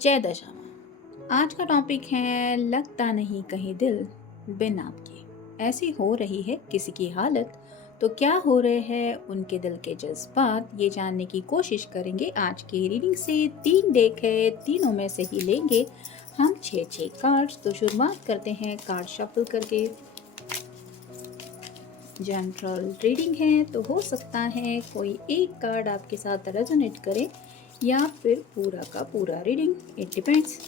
जय दशामा। आज का टॉपिक है लगता नहीं कहीं दिल बिन आपके। ऐसी हो रही है किसी की हालत, तो क्या हो रहे हैं उनके दिल के जज्बात, ये जानने की कोशिश करेंगे आज की रीडिंग से। 3 डेक है, तीनों में से ही लेंगे हम 6 कार्ड्स। तो शुरुआत करते हैं कार्ड शफल करके। जनरल रीडिंग है तो हो सकता है कोई एक कार्ड आपके साथ रेजोनेट करे या फिर पूरा का पूरा रीडिंग, इट डिपेंड्स।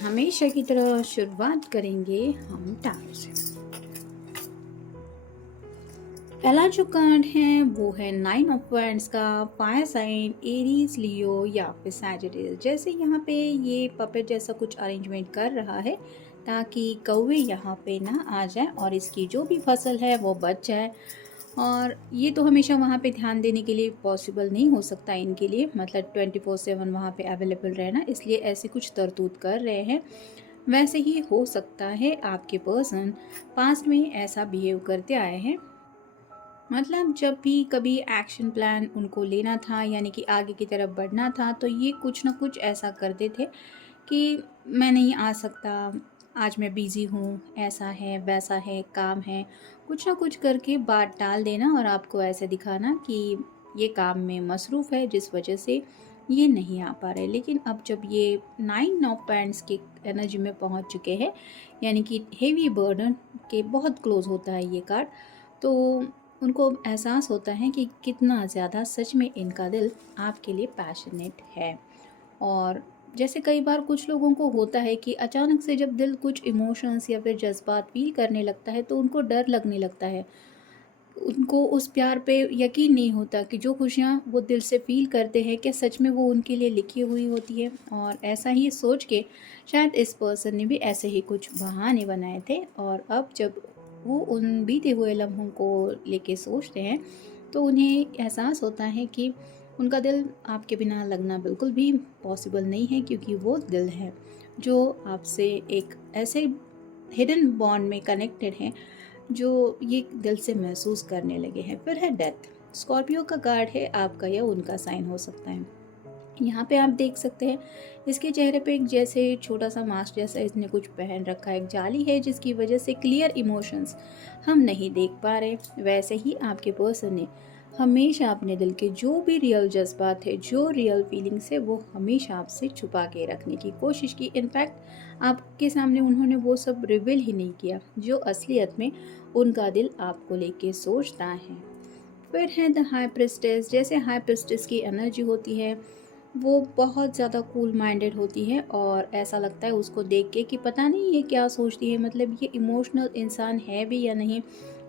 हमेशा की तरह शुरुआत करेंगे हम टैरो से। पहला जो कार्ड है वो है 9 ऑफ वांड्स का। फायर साइन एरीज, लियो या फिर सैजिटेरियस। जैसे यहाँ पे ये पपेट जैसा कुछ अरेंजमेंट कर रहा है ताकि कौवे यहाँ पे ना आ जाए और इसकी जो भी फसल है वो बच जाए। और ये तो हमेशा वहाँ पे ध्यान देने के लिए पॉसिबल नहीं हो सकता इनके लिए, मतलब 24/7 वहाँ पे अवेलेबल रहना, इसलिए ऐसे कुछ तरतूत कर रहे हैं। वैसे ही हो सकता है आपके पर्सन पास्ट में ऐसा बिहेव करते आए हैं, मतलब जब भी कभी एक्शन प्लान उनको लेना था यानी कि आगे की तरफ बढ़ना था तो ये कुछ ना कुछ ऐसा करते थे कि मैं नहीं आ सकता, आज मैं बिज़ी हूँ, ऐसा है वैसा है, काम है, कुछ ना कुछ करके बात टाल देना और आपको ऐसे दिखाना कि ये काम में मसरूफ़ है जिस वजह से ये नहीं आ पा रहे। लेकिन अब जब ये 9 ऑफ पैंट्स के एनर्जी में पहुँच चुके हैं यानी कि हेवी बर्डन के बहुत क्लोज होता है ये कार्ड, तो उनको एहसास होता है कि कितना ज़्यादा सच में इनका दिल आपके लिए पैशनेट है। और जैसे कई बार कुछ लोगों को होता है कि अचानक से जब दिल कुछ इमोशंस या फिर जज्बात फील करने लगता है तो उनको डर लगने लगता है, उनको उस प्यार पे यकीन नहीं होता कि जो खुशियाँ वो दिल से फील करते हैं क्या सच में वो उनके लिए लिखी हुई होती है। और ऐसा ही सोच के शायद इस पर्सन ने भी ऐसे ही कुछ बहाने बनाए थे, और अब जब वो उन बीते हुए लम्हों को लेके सोचते हैं तो उन्हें एहसास होता है कि उनका दिल आपके बिना लगना बिल्कुल भी पॉसिबल नहीं है, क्योंकि वो दिल है जो आपसे एक ऐसे हिडन बॉन्ड में कनेक्टेड है जो ये दिल से महसूस करने लगे हैं। फिर है डेथ। स्कॉर्पियो का कार्ड है, आपका या उनका साइन हो सकता है। यहाँ पे आप देख सकते हैं इसके चेहरे पे एक जैसे छोटा सा मास्क जैसा इसने कुछ पहन रखा है, एक जाली है जिसकी वजह से क्लियर इमोशंस हम नहीं देख पा रहे। वैसे ही आपके पर्सन ने हमेशा अपने दिल के जो भी रियल जज्बात है, जो रियल फीलिंग्स है, वो हमेशा आपसे छुपा के रखने की कोशिश की। इनफैक्ट आपके सामने उन्होंने वो सब रिवील ही नहीं किया जो असलियत में उनका दिल आपको लेके सोचता है। फिर है द हाई प्रिस्टेस। जैसे हाई प्रिस्टेस की एनर्जी होती है वो बहुत ज़्यादा कूल माइंडेड होती है और ऐसा लगता है उसको देख के कि पता नहीं ये क्या सोचती है, मतलब ये इमोशनल इंसान है भी या नहीं,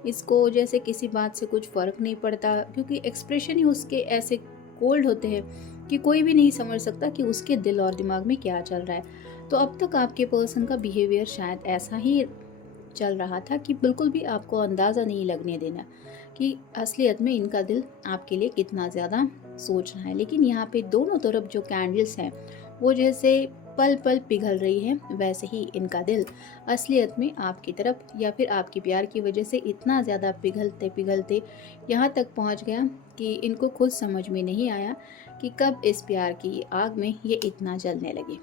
इसको जैसे किसी बात से कुछ फ़र्क नहीं पड़ता, क्योंकि एक्सप्रेशन ही उसके ऐसे कोल्ड होते हैं कि कोई भी नहीं समझ सकता कि उसके दिल और दिमाग में क्या चल रहा है। तो अब तक आपके पर्सन का बिहेवियर शायद ऐसा ही चल रहा था कि बिल्कुल भी आपको अंदाज़ा नहीं लगने देना कि असलियत में इनका दिल आपके लिए कितना ज़्यादा सोच रहा है। लेकिन यहाँ पे दोनों तरफ जो कैंडल्स हैं वो जैसे पल पल पिघल रही है, वैसे ही इनका दिल असलियत में आपकी तरफ या फिर आपके प्यार की वजह से इतना ज़्यादा पिघलते पिघलते यहाँ तक पहुँच गया कि इनको खुद समझ में नहीं आया कि कब इस प्यार की आग में ये इतना जलने लगे।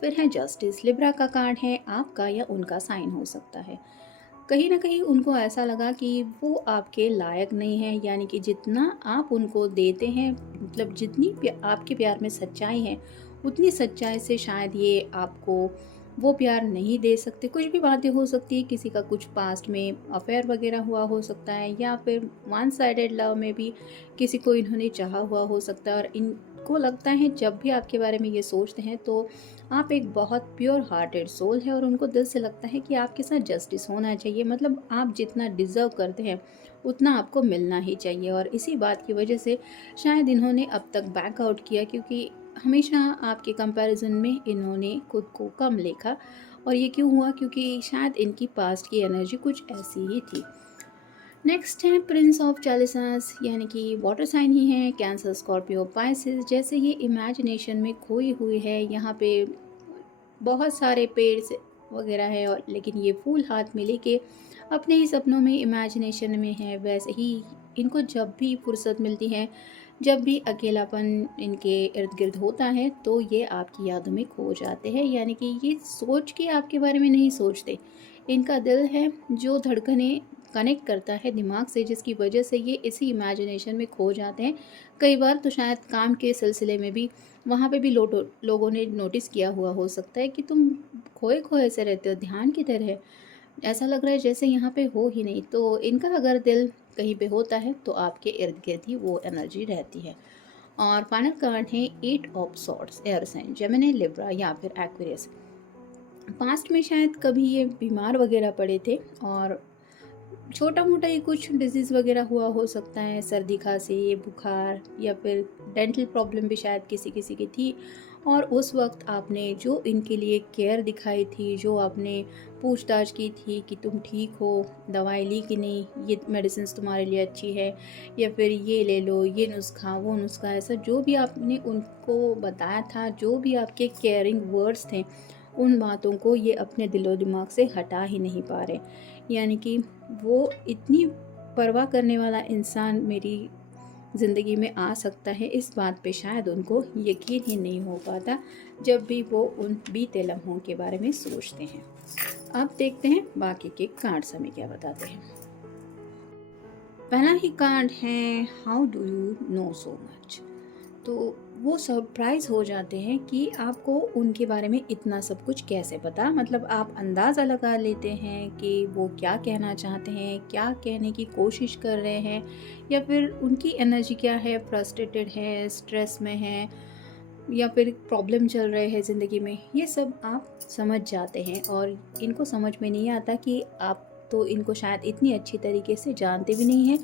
फिर है जस्टिस। लिब्रा का कार्ड है, आपका या उनका साइन हो सकता है। कहीं न कहीं उनको ऐसा लगा कि वो आपके लायक नहीं है, यानी कि जितना आप उनको देते हैं, मतलब जितनी आपके प्यार में सच्चाई है, उतनी सच्चाई से शायद ये आपको वो प्यार नहीं दे सकते। कुछ भी बातें हो सकती है, किसी का कुछ पास्ट में अफेयर वगैरह हुआ हो सकता है, या फिर वन साइडेड लव में भी किसी को इन्होंने चाहा हुआ हो सकता है, और इनको लगता है जब भी आपके बारे में ये सोचते हैं तो आप एक बहुत प्योर हार्टेड सोल है, और उनको दिल से लगता है कि आपके साथ जस्टिस होना चाहिए, मतलब आप जितना डिज़र्व करते हैं उतना आपको मिलना ही चाहिए। और इसी बात की वजह से शायद इन्होंने अब तक बैकआउट किया, क्योंकि हमेशा आपके कंपैरिजन में इन्होंने खुद को कम देखा। और ये क्यों हुआ? क्योंकि शायद इनकी पास्ट की एनर्जी कुछ ऐसी ही थी। नेक्स्ट है प्रिंस ऑफ चालीसास, यानी कि वाटर साइन ही है, कैंसर, स्कॉर्पियो, पाइसिस। जैसे ये इमेजिनेशन में खोई हुई है, यहाँ पे बहुत सारे पेड़ वगैरह है, और लेकिन ये फूल हाथ में लेके अपने ही सपनों में, इमेजिनेशन में है। वैसे ही इनको जब भी फुर्सत मिलती है, जब भी अकेलापन इनके इर्द गिर्द होता है, तो ये आपकी यादों में खो जाते हैं। यानी कि ये सोच के आपके बारे में नहीं सोचते, इनका दिल है जो धड़कनें कनेक्ट करता है दिमाग से, जिसकी वजह से ये इसी इमेजिनेशन में खो जाते हैं। कई बार तो शायद काम के सिलसिले में भी वहाँ पे भी लोगों ने नोटिस किया हुआ हो सकता है कि तुम खोए खोए से रहते हो, ध्यान की तरह ऐसा लग रहा है जैसे यहाँ पे हो ही नहीं। तो इनका अगर दिल कहीं पे होता है तो आपके इर्द गिर्द ही वो एनर्जी रहती है। और फाइनल कार्ड है eight of swords, air sign, Gemini, Libra या फिर एक्वेरियस। पास्ट में शायद कभी ये बीमार वगैरह पड़े थे, और छोटा मोटा ही कुछ डिजीज़ वगैरह हुआ हो सकता है, सर्दी खांसी, बुखार, या फिर डेंटल प्रॉब्लम भी शायद किसी किसी की थी। और उस वक्त आपने जो इनके लिए केयर दिखाई थी, जो आपने पूछताछ की थी कि तुम ठीक हो, दवाई ली कि नहीं, ये मेडिसिन तुम्हारे लिए अच्छी है, या फिर ये ले लो, ये नुस्खा वो नुस्खा, ऐसा जो भी आपने उनको बताया था, जो भी आपके केयरिंग वर्ड्स थे, उन बातों को ये अपने दिलो दिमाग से हटा ही नहीं पा रहे। यानी कि वो इतनी परवाह करने वाला इंसान मेरी ज़िंदगी में आ सकता है, इस बात पे शायद उनको यकीन ही नहीं हो पाता जब भी वो उन बीते लम्हों के बारे में सोचते हैं। अब देखते हैं बाकी के कार्ड्स हमें क्या बताते हैं। पहला ही कार्ड है how do you know so much. तो वो सरप्राइज़ हो जाते हैं कि आपको उनके बारे में इतना सब कुछ कैसे पता, मतलब आप अंदाज़ा लगा लेते हैं कि वो क्या कहना चाहते हैं, क्या कहने की कोशिश कर रहे हैं, या फिर उनकी एनर्जी क्या है, फ्रस्ट्रेटेड है, स्ट्रेस में है, या फिर प्रॉब्लम चल रहे हैं ज़िंदगी में, ये सब आप समझ जाते हैं। और इनको समझ में नहीं आता कि आप तो इनको शायद इतनी अच्छी तरीके से जानते भी नहीं हैं,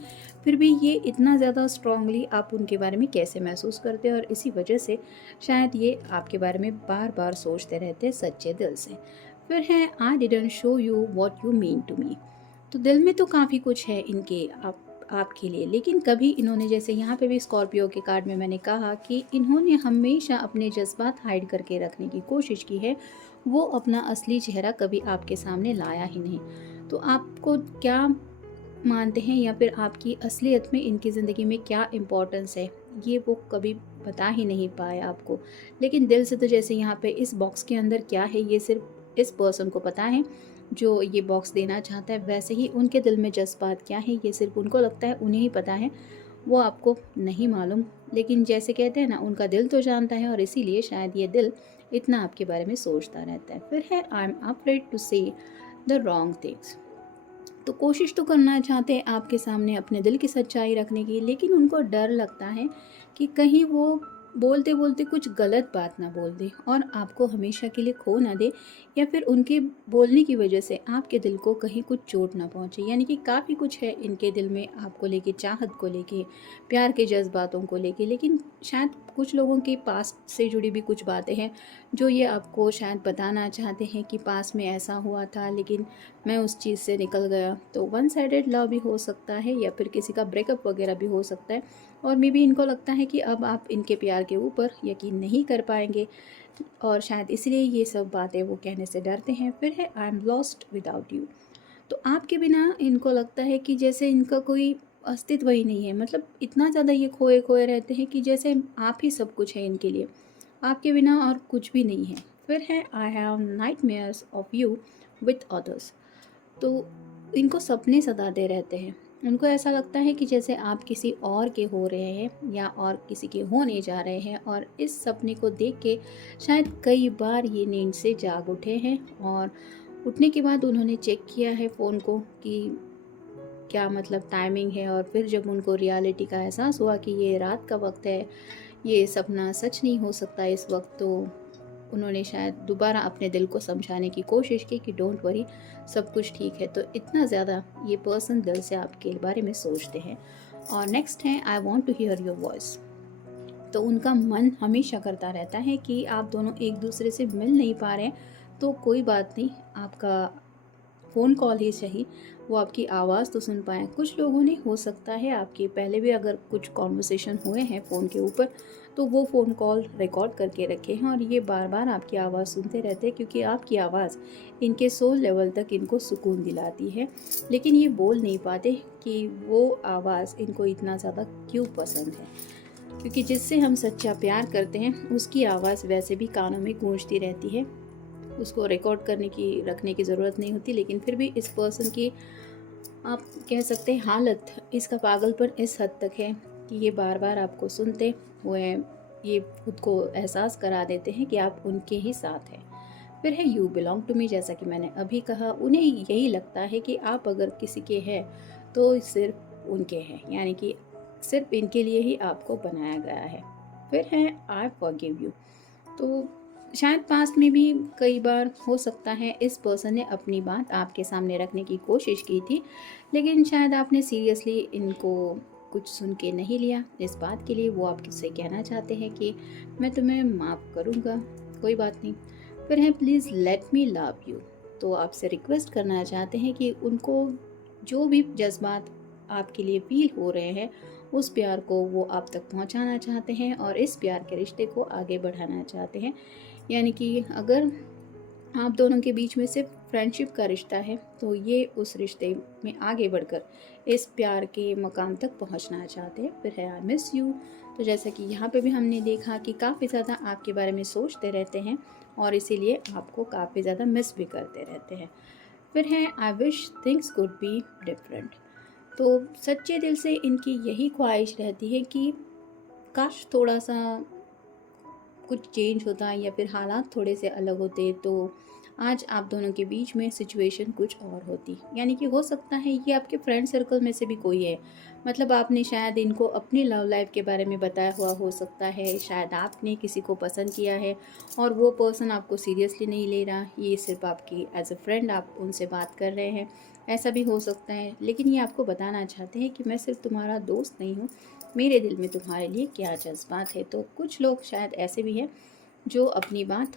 फिर भी ये इतना ज़्यादा स्ट्रांगली आप उनके बारे में कैसे महसूस करते हैं, और इसी वजह से शायद ये आपके बारे में बार बार सोचते रहते हैं सच्चे दिल से। फिर है I didn't show you what you mean to me. तो दिल में तो काफ़ी कुछ है इनके आपके लिए, लेकिन कभी इन्होंने, जैसे यहाँ पे भी स्कॉर्पियो के कार्ड में मैंने कहा कि इन्होंने हमेशा अपने जज्बात हाइड करके रखने की कोशिश की है, वो अपना असली चेहरा कभी आपके सामने लाया ही नहीं। तो आपको क्या मानते हैं, या फिर आपकी असलियत में इनकी ज़िंदगी में क्या इम्पोर्टेंस है, ये वो कभी बता ही नहीं पाए आपको। लेकिन दिल से तो जैसे यहाँ पे इस बॉक्स के अंदर क्या है ये सिर्फ इस पर्सन को पता है जो ये बॉक्स देना चाहता है, वैसे ही उनके दिल में जज्बात क्या है ये सिर्फ उनको लगता है, उन्हें ही पता है, वो आपको नहीं मालूम। लेकिन जैसे कहते हैं ना, उनका दिल तो जानता है, और इसीलिए शायद ये दिल इतना आपके बारे में सोचता रहता है। फिर है आई एम अफ्रेड टू से द रॉन्ग थिंग्स। तो कोशिश तो करना चाहते हैं आपके सामने अपने दिल की सच्चाई रखने की, लेकिन उनको डर लगता है कि कहीं वो बोलते बोलते कुछ गलत बात ना बोल दे और आपको हमेशा के लिए खो ना दे, या फिर उनके बोलने की वजह से आपके दिल को कहीं कुछ चोट ना पहुंचे। यानी कि काफ़ी कुछ है इनके दिल में आपको लेके, चाहत को लेके, प्यार के जज्बातों को लेके, लेकिन शायद कुछ लोगों के पास्ट से जुड़ी भी कुछ बातें हैं जो ये आपको शायद बताना चाहते हैं कि पास में ऐसा हुआ था, लेकिन मैं उस चीज़ से निकल गया। तो वन साइडेड लव भी हो सकता है, या फिर किसी का ब्रेकअप वगैरह भी हो सकता है। और मे बी इनको लगता है कि अब आप इनके प्यार के ऊपर यकीन नहीं कर पाएंगे और शायद इसलिए ये सब बातें वो कहने से डरते हैं। फिर है I am lost without you. तो आपके बिना इनको लगता है कि जैसे इनका कोई अस्तित्व ही नहीं है, मतलब इतना ज़्यादा ये खोए खोए रहते हैं कि जैसे आप ही सब कुछ है इनके लिए, आपके बिना और कुछ भी नहीं है। फिर है I have nightmares of you with others. तो इनको सपने सताते रहते हैं। उनको ऐसा लगता है कि जैसे आप किसी और के हो रहे हैं या और किसी के होने जा रहे हैं, और इस सपने को देख के शायद कई बार ये नींद से जाग उठे हैं और उठने के बाद उन्होंने चेक किया है फ़ोन को कि क्या मतलब टाइमिंग है, और फिर जब उनको रियलिटी का एहसास हुआ कि ये रात का वक्त है, ये सपना सच नहीं हो सकता इस वक्त, तो उन्होंने शायद दोबारा अपने दिल को समझाने की कोशिश की कि डोंट वरी, सब कुछ ठीक है। तो इतना ज़्यादा ये पर्सन दिल से आपके बारे में सोचते हैं। और नेक्स्ट है I want to hear your voice. तो उनका मन हमेशा करता रहता है कि आप दोनों एक दूसरे से मिल नहीं पा रहे हैं तो कोई बात नहीं, आपका फ़ोन कॉल ही सही, वो आपकी आवाज़ तो सुन पाएँ। कुछ लोगों ने हो सकता है आपके पहले भी अगर कुछ कॉन्वर्सेशन हुए हैं फ़ोन के ऊपर, तो वो फ़ोन कॉल रिकॉर्ड करके रखे हैं और ये बार बार आपकी आवाज़ सुनते रहते हैं, क्योंकि आपकी आवाज़ इनके सोल लेवल तक इनको सुकून दिलाती है। लेकिन ये बोल नहीं पाते कि वो आवाज़ इनको इतना ज़्यादा क्यों पसंद है, क्योंकि जिससे हम सच्चा प्यार करते हैं उसकी आवाज़ वैसे भी कानों में गूंजती रहती है, उसको रिकॉर्ड करने की रखने की ज़रूरत नहीं होती। लेकिन फिर भी इस पर्सन की, आप कह सकते हैं, हालत, इसका पागलपन इस हद तक है कि ये बार बार आपको सुनते हुए ये खुद को एहसास करा देते हैं कि आप उनके ही साथ हैं। फिर है यू बिलोंग टू मी। जैसा कि मैंने अभी कहा, उन्हें यही लगता है कि आप अगर किसी के हैं तो सिर्फ उनके हैं, यानी कि सिर्फ इनके लिए ही आपको बनाया गया है। फिर है आई फॉरगिव यू। तो शायद पास्ट में भी कई बार हो सकता है इस पर्सन ने अपनी बात आपके सामने रखने की कोशिश की थी, लेकिन शायद आपने सीरियसली इनको कुछ सुन के नहीं लिया। इस बात के लिए वो आपसे कहना चाहते हैं कि मैं तुम्हें माफ़ करूँगा, कोई बात नहीं। फिर है please let me love you. तो आपसे रिक्वेस्ट करना चाहते हैं कि उनको जो भी जज्बात आपके लिए फील हो रहे हैं, उस प्यार को वो आप तक पहुंचाना चाहते हैं और इस प्यार के रिश्ते को आगे बढ़ाना चाहते हैं। यानी कि अगर आप दोनों के बीच में सिर्फ फ्रेंडशिप का रिश्ता है, तो ये उस रिश्ते में आगे बढ़कर इस प्यार के मकाम तक पहुंचना चाहते हैं। फिर है आई मिस यू। तो जैसा कि यहाँ पे भी हमने देखा कि काफ़ी ज़्यादा आपके बारे में सोचते रहते हैं और इसीलिए आपको काफ़ी ज़्यादा मिस भी करते रहते हैं। फिर है I wish things could be different. तो सच्चे दिल से इनकी यही ख्वाहिश रहती है कि काश थोड़ा सा कुछ चेंज होता या फिर हालात थोड़े से अलग होते, तो आज आप दोनों के बीच में सिचुएशन कुछ और होती। यानी कि हो सकता है ये आपके फ्रेंड सर्कल में से भी कोई है, मतलब आपने शायद इनको अपनी लव लाइफ के बारे में बताया हुआ हो सकता है, शायद आपने किसी को पसंद किया है और वो पर्सन आपको सीरियसली नहीं ले रहा, ये सिर्फ आपकी एज अ फ्रेंड आप उनसे बात कर रहे हैं, ऐसा भी हो सकता है। लेकिन ये आपको बताना चाहते हैं कि मैं सिर्फ तुम्हारा दोस्त नहीं हूँ, मेरे दिल में तुम्हारे लिए क्या जज्बात है। तो कुछ लोग शायद ऐसे भी हैं जो अपनी बात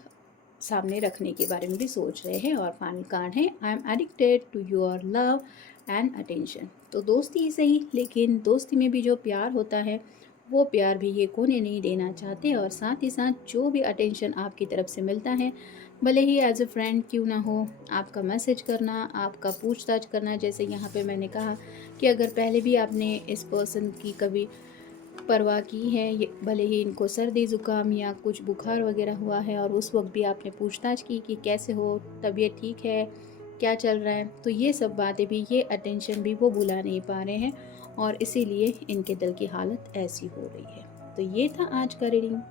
सामने रखने के बारे में भी सोच रहे हैं। और फाइनल कार्ड है I am addicted to your love and attention. तो दोस्ती ही सही, लेकिन दोस्ती में भी जो प्यार होता है वो प्यार भी ये कोने नहीं देना चाहते, और साथ ही साथ जो भी अटेंशन आपकी तरफ से मिलता है, भले ही एज अ फ्रेंड क्यों ना हो, आपका मैसेज करना, आपका पूछताछ करना, जैसे यहाँ पे मैंने कहा कि अगर पहले भी आपने इस पर्सन की कभी परवाह की है, ये भले ही इनको सर्दी ज़ुकाम या कुछ बुखार वगैरह हुआ है और उस वक्त भी आपने पूछताछ की कि कैसे हो, तबीयत ठीक है, क्या चल रहा है, तो ये सब बातें भी, ये अटेंशन भी वो भुला नहीं पा रहे हैं और इसीलिए इनके दिल की हालत ऐसी हो रही है। तो ये था आज का रीडिंग।